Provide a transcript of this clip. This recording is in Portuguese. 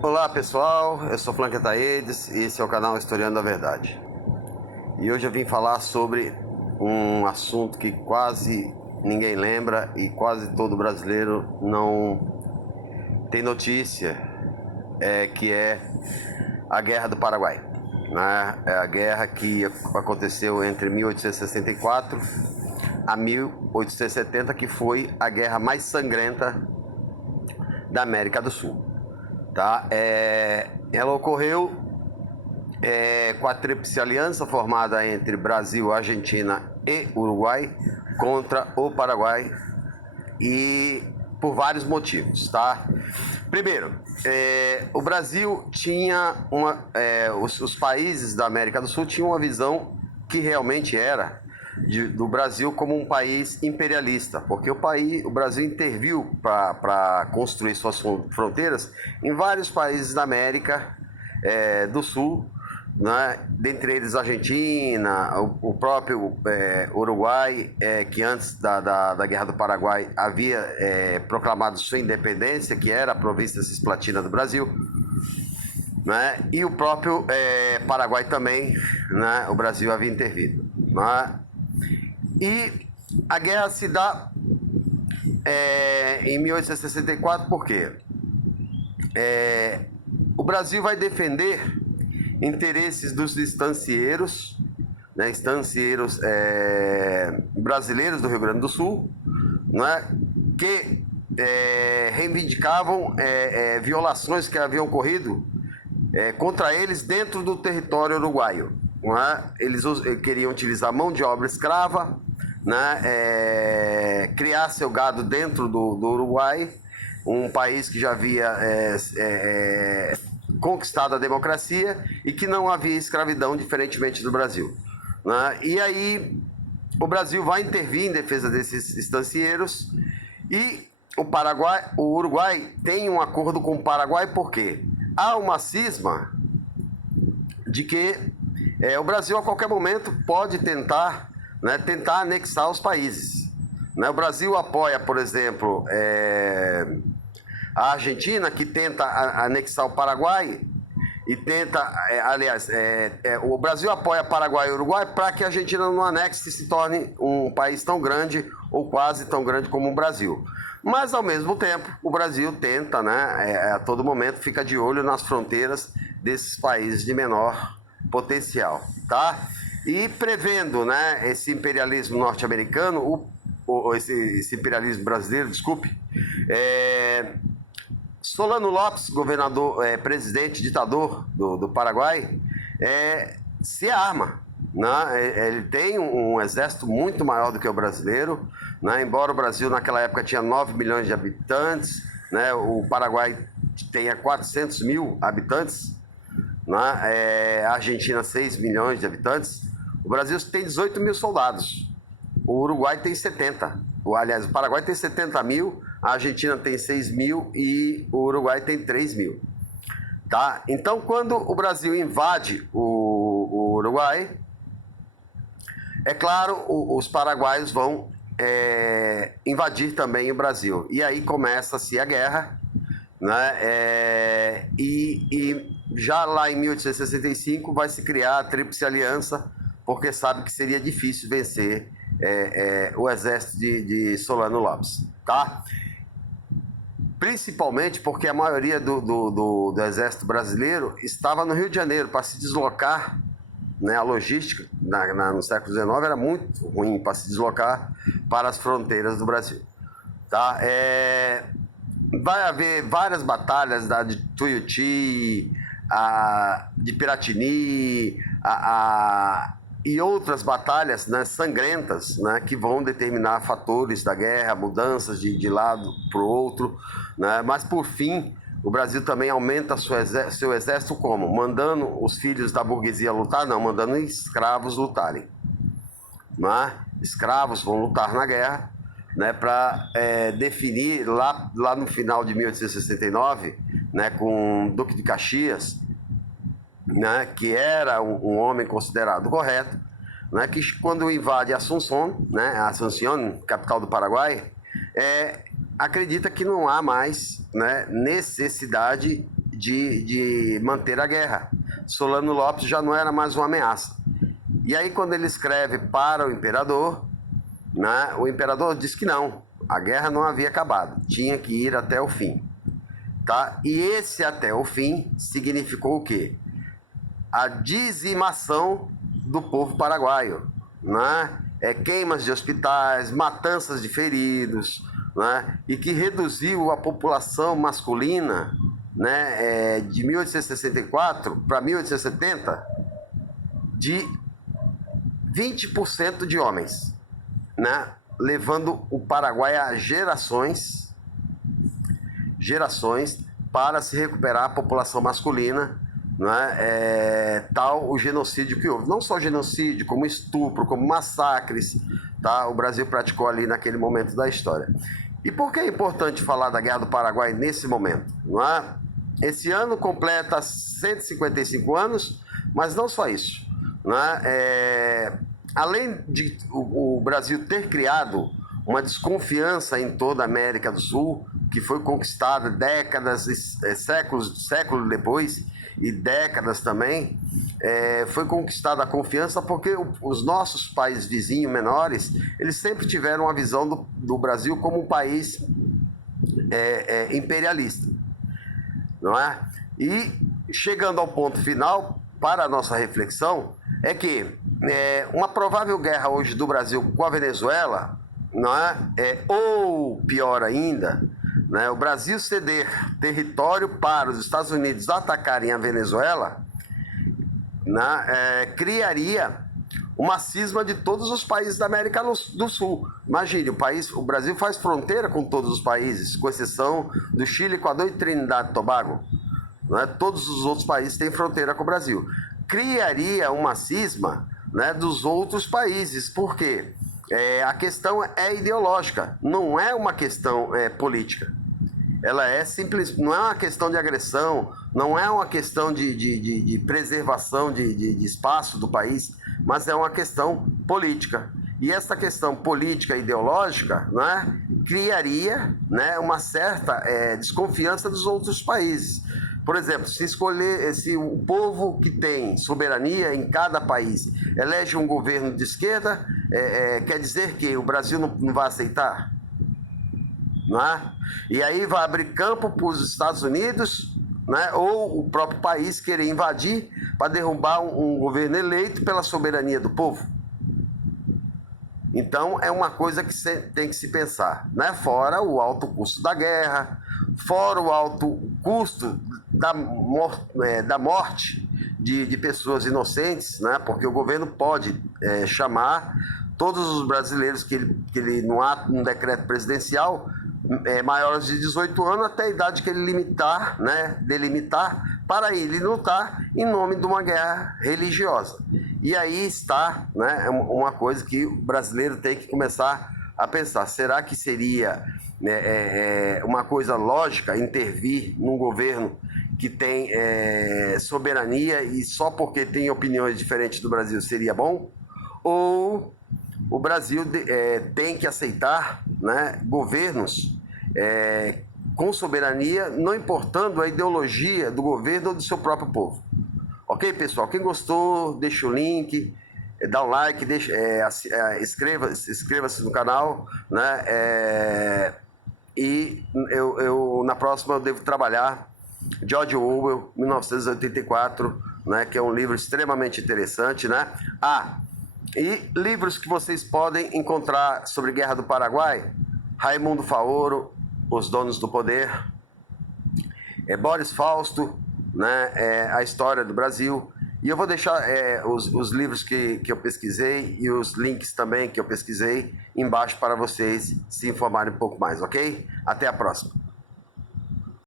Olá pessoal, eu sou Flanker Taedes e esse é o canal Historiando a Verdade. E hoje eu vim falar sobre um assunto que quase ninguém lembra e quase todo brasileiro não tem notícia, que é a Guerra do Paraguai. Né? É a guerra que aconteceu entre 1864 a 1870, que foi a guerra mais sangrenta da América do Sul. Tá? Ela ocorreu com a Tríplice Aliança formada entre Brasil, Argentina e Uruguai contra o Paraguai, e por vários motivos, tá? Primeiro, o Brasil tinha os países da América do Sul tinham uma visão que realmente era do Brasil como um país imperialista, porque o Brasil interviu para construir suas fronteiras em vários países da América do Sul, né? Dentre eles a Argentina, o próprio Uruguai, que antes da Guerra do Paraguai havia proclamado sua independência, que era a província cisplatina do Brasil, né? E o próprio Paraguai também, né? O Brasil havia intervido, né? E a guerra se dá em 1864, por quê? O Brasil vai defender interesses dos estancieiros, né, brasileiros do Rio Grande do Sul, né, que reivindicavam violações que haviam ocorrido contra eles dentro do território uruguaio. Né? Eles queriam utilizar mão de obra escrava, né, criar seu gado dentro do Uruguai, um país que já havia conquistado a democracia e que não havia escravidão, diferentemente do Brasil. Né? E aí o Brasil vai intervir em defesa desses estancieiros, e o Uruguai tem um acordo com o Paraguai, porque há uma cisma de que o Brasil a qualquer momento pode tentar anexar os países. Né? O Brasil apoia, por exemplo, a Argentina, que tenta anexar o Paraguai, e tenta, o Brasil apoia Paraguai e Uruguai para que a Argentina não anexe e se torne um país tão grande ou quase tão grande como o Brasil. Mas, ao mesmo tempo, o Brasil tenta, né, a todo momento, fica de olho nas fronteiras desses países de menor potencial, tá? E prevendo, né, esse imperialismo norte-americano, esse imperialismo brasileiro, desculpe, Solano Lopes, governador, presidente, ditador do Paraguai, se arma. Né? Ele tem um exército muito maior do que o brasileiro, né? Embora o Brasil naquela época tinha 9 milhões de habitantes, né? O Paraguai tenha 400 mil habitantes, né? A Argentina 6 milhões de habitantes, o Brasil tem 18 mil soldados, o Uruguai tem 70, aliás, o Paraguai tem 70 mil, a Argentina tem 6 mil e o Uruguai tem 3 mil. Tá? Então, quando o Brasil invade o Uruguai, é claro, os paraguaios vão invadir também o Brasil. E aí começa-se a guerra, né? E já lá em 1865 vai se criar a Tríplice Aliança, porque sabe que seria difícil vencer o exército de Solano Lopes. Tá? Principalmente porque a maioria do exército brasileiro estava no Rio de Janeiro para se deslocar, né? A logística no século XIX era muito ruim para se deslocar para as fronteiras do Brasil. Tá? Vai haver várias batalhas de Tuiuti, de Piratini, e outras batalhas, né, sangrentas, né, que vão determinar fatores da guerra, mudanças de lado para o outro, né? Mas por fim o Brasil também aumenta seu exército como? Mandando os filhos da burguesia lutar? Não, mandando escravos lutarem. Né? Escravos vão lutar na guerra, né, para definir lá no final de 1869, né, com o Duque de Caxias, né, que era um homem considerado correto, né, que quando invade Assunção, né, Asunción, capital do Paraguai, acredita que não há mais, né, necessidade de manter a guerra. Solano Lopes já não era mais uma ameaça. E aí, quando ele escreve para o imperador, né, o imperador diz que não, a guerra não havia acabado, tinha que ir até o fim. Tá? E esse até o fim significou o quê? A dizimação do povo paraguaio, né? Queimas de hospitais, matanças de feridos, né? E que reduziu a população masculina, né, de 1864 para 1870 de 20% de homens, né? Levando o Paraguai a gerações para se recuperar a população masculina, né? Tal o genocídio que houve. Não só genocídio, como estupro, como massacres, tá? O Brasil praticou ali naquele momento da história. E por que é importante falar da Guerra do Paraguai nesse momento? Não é? Esse ano completa 155 anos, mas não só isso. Não é? Além de o Brasil ter criado uma desconfiança em toda a América do Sul, que foi conquistada décadas, séculos depois, e décadas também, foi conquistada a confiança porque os nossos países vizinhos menores, eles sempre tiveram uma visão do Brasil como um país imperialista, não é? E chegando ao ponto final, para a nossa reflexão, é que uma provável guerra hoje do Brasil com a Venezuela, não é? Ou pior ainda, né, o Brasil ceder território para os Estados Unidos atacarem a Venezuela, né, criaria uma cisma de todos os países da América do Sul. Imagine, o Brasil faz fronteira com todos os países, com exceção do Chile, Equador e Trinidad e Tobago. Né, todos os outros países têm fronteira com o Brasil. Criaria uma cisma, né, dos outros países. Por quê? A questão é ideológica, não é uma questão política. Ela é simples, não é uma questão de agressão, não é uma questão de preservação de espaço do país, mas é uma questão política. E essa questão política e ideológica, né, criaria, né, uma certa desconfiança dos outros países. Por exemplo, se o povo que tem soberania em cada país elege um governo de esquerda, quer dizer que o Brasil não vai aceitar? Não é? E aí vai abrir campo para os Estados Unidos, né, ou o próprio país querer invadir para derrubar um governo eleito pela soberania do povo. Então é uma coisa que tem que se pensar, né? Fora o alto custo da guerra, fora o alto custo da morte de pessoas inocentes, né? Porque o governo pode chamar todos os brasileiros que ele num decreto presidencial, maiores de 18 anos até a idade que ele limitar, né, delimitar, para ele lutar em nome de uma guerra religiosa. E aí está, né, uma coisa que o brasileiro tem que começar a pensar. Será que seria uma coisa lógica intervir num governo que tem soberania e só porque tem opiniões diferentes do Brasil seria bom? Ou o Brasil tem que aceitar, né, governos com soberania, não importando a ideologia do governo ou do seu próprio povo? Ok, pessoal? Quem gostou, deixa o link, dá um like, inscreva-se no canal, né? E na próxima eu devo trabalhar George Orwell, 1984, né? Que é um livro extremamente interessante, né? E livros que vocês podem encontrar sobre Guerra do Paraguai: Raimundo Faoro, Os Donos do Poder, Boris Fausto, né, a História do Brasil. E eu vou deixar os livros que eu pesquisei e os links também que eu pesquisei embaixo para vocês se informarem um pouco mais, ok? Até a próxima.